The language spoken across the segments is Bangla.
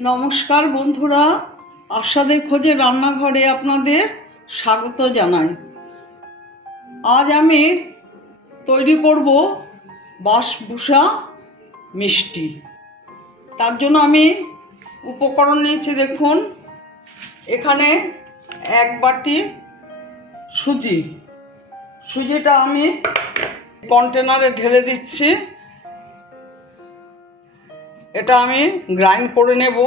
নমস্কার বন্ধুরা, আশাদের খোঁজে রান্নাঘরে আপনাদের স্বাগত জানাই। আজ আমি তৈরি করব বাসবুসা মিষ্টি। তার জন্য আমি উপকরণ নিয়েছি দেখুন। এখানে এক বাটি সুজি। সুজিটা আমি কন্টেনারে ঢেলে দিচ্ছি। এটা আমি গ্রাইন্ড করে নেব।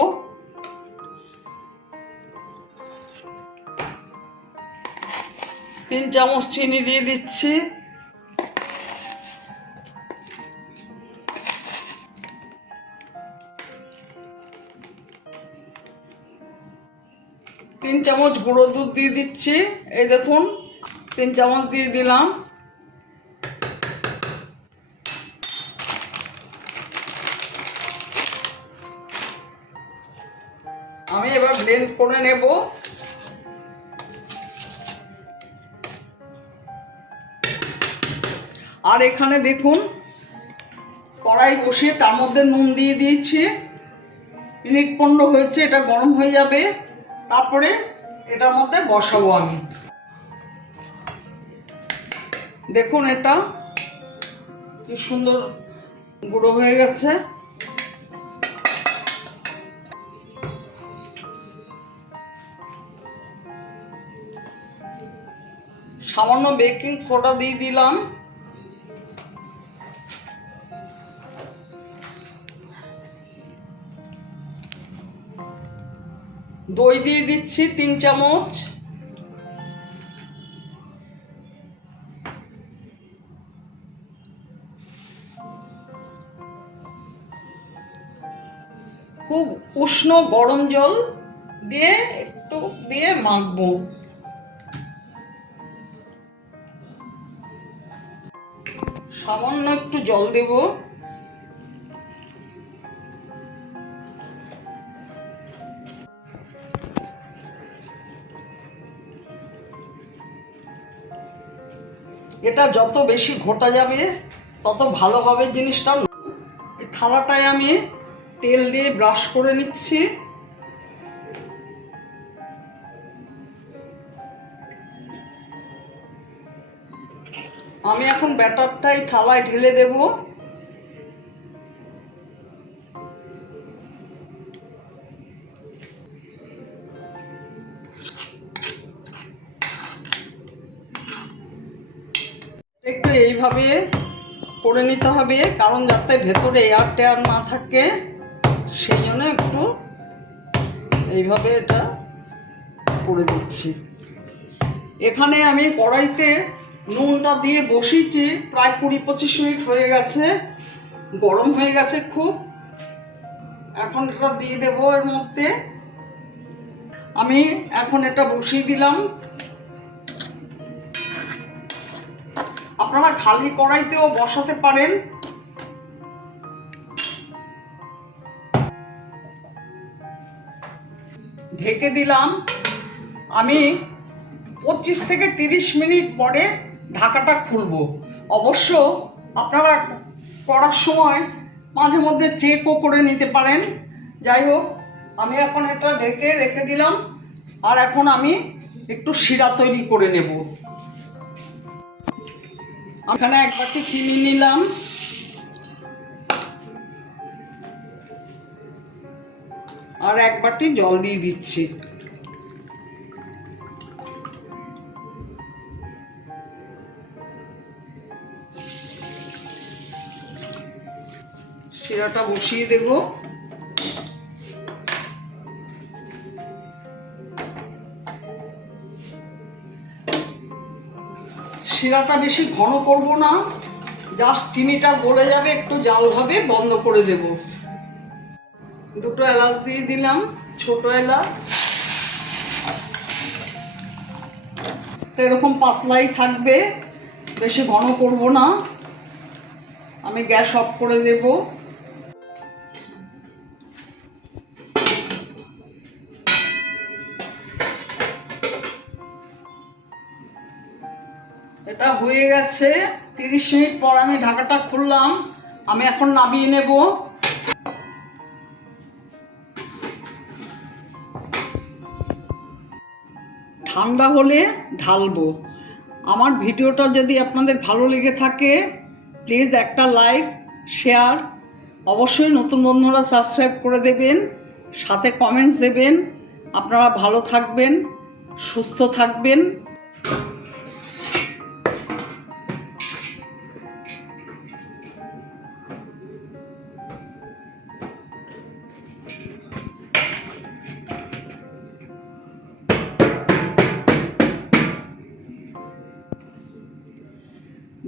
তিন চামচ চিনি দিয়ে দিচ্ছি। তিন চামচ গুঁড়ো দুধ দিয়ে দিচ্ছি। এই দেখুন, তিন চামচ দিয়ে দিলাম। ব্লেন্ড করে নেব? আর এখানে দেখুন, কড়াই বসিয়ে তার মধ্যে নুন দিয়ে দিয়েছি। মিনিট পনেরো হয়েছে, এটা গরম হয়ে যাবে। তারপরে এটার মধ্যে বসাবো আমি। দেখুন এটা, কি সুন্দর গুঁড়ো হয়ে গেছে। সামান্য বেকিং সোডা দিয়ে দিলাম। দই দিয়ে দিচ্ছি তিন চামচ। খুব উষ্ণ গরম জল দিয়ে একটু দিয়ে মাখবো। সামান্য একটু জল দেব। এটা যত বেশি ঘোটা যাবে, তত ভালো হবে জিনিসটা। থালাটায় আমি তেল দিয়ে ব্রাশ করে নিচ্ছি। আমি এখন ব্যাটারটাই থালায় ঢেলে দেব। একটু এইভাবে করে নিতে হবে, কারণ যাতে ভেতরে এয়ার টেয়ার না থাকে, সেই জন্য একটু এইভাবে এটা করে দিচ্ছি। এখানে আমি কড়াইতে নুনটা দিয়ে বসিয়েছি, প্রায় কুড়ি পঁচিশ মিনিট হয়ে গেছে, গরম হয়ে গেছে খুব। এখন এটা দিয়ে দেবো এর মধ্যে। আমি এখন এটা বসিয়ে দিলাম। আপনারা খালি কড়াইতেও বসাতে পারেন। ঢেকে দিলাম। আমি পঁচিশ থেকে তিরিশ মিনিট পরে ঢাকাটা খুলব। অবশ্য আপনারা করার সময় মাঝে মধ্যে চেকও করে নিতে পারেন। যাই হোক, আমি এখন এটা ঢেকে রেখে দিলাম, আর এখন আমি একটু শিরা তৈরি করে নেব। এখানে এক বাটি চিনি নিলাম। আর এক বাটি জল দিয়ে দিচ্ছি। শিরাটা বসিয়ে দেব। শিরাটা বেশি ঘন করব না, জাস্ট চিনিটা গলে যাবে, একটু জাল বন্ধ করে দেব। দুটো এলাচ দিয়ে দিলাম, ছোট এলাচ। এরকম পাতলাই থাকবে, বেশি ঘন করব না। আমি গ্যাস অফ করে দেব। হয়ে গেছে। তিরিশ মিনিট পর আমি ঢাকাটা খুললাম। আমি এখন নামিয়ে নেব। ঠান্ডা হলে ঢালবো। আমার ভিডিওটা যদি আপনাদের ভালো লেগে থাকে, প্লিজ একটা লাইক, শেয়ার, অবশ্যই নতুন বন্ধুরা সাবস্ক্রাইব করে দেবেন, সাথে কমেন্টস দেবেন। আপনারা ভালো থাকবেন, সুস্থ থাকবেন।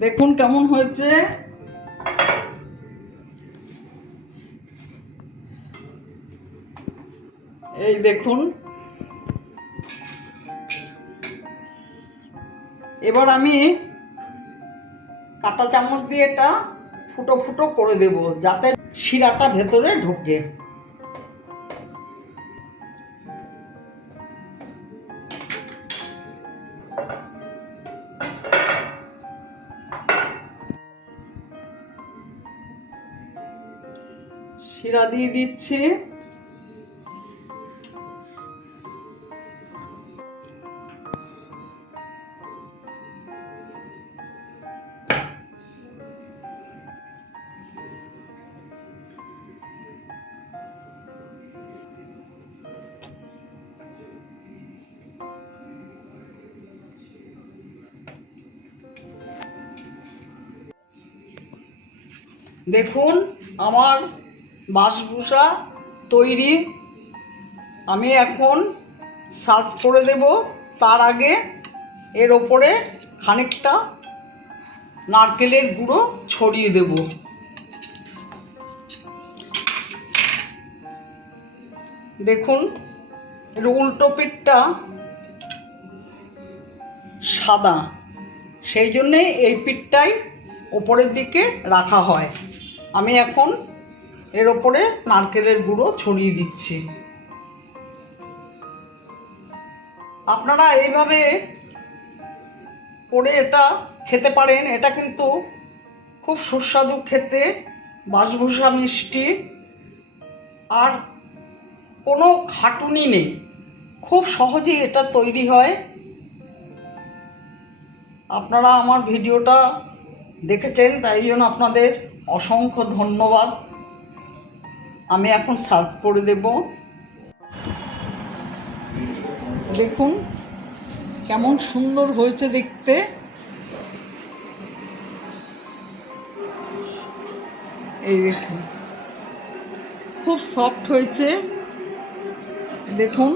দেখুন কেমন হয়েছে। এই দেখুন। এবার আমি কাঁটা চামচ দিয়ে এটা ফুটো ফুটো করে দেব, যাতে শিরাটা ভেতরে ঢোকে। শিরা দিয়ে দিচ্ছি। দেখুন আমার বাসভূষা তৈরি। আমি এখন সার্ভ করে দেব। তার আগে এর ওপরে খানিকটা নারকেলের গুঁড়ো ছড়িয়ে দেব। দেখুন, এর উল্টো পিঠটা সাদা। সেই জন্যে এই পিঠটাই ওপরের দিকে রাখা হয়। আমি এখন এর ওপরে নারকেলের গুঁড়ো ছড়িয়ে দিচ্ছি। আপনারা এইভাবে করে এটা খেতে পারেন। এটা কিন্তু খুব সুস্বাদু খেতে, বাসভূষা মিষ্টি। আর কোনো খাটুনি নেই। খুব সহজেই এটা তৈরি হয়। আপনারা আমার ভিডিওটা দেখেছেন, তাই জন্য আপনাদের অসংখ্য ধন্যবাদ। আমি এখন সার্ভ করে দেব। দেখুন, কেমন সুন্দর হয়েছে দেখতে। এই দেখুন, খুব সফট হয়েছে। দেখুন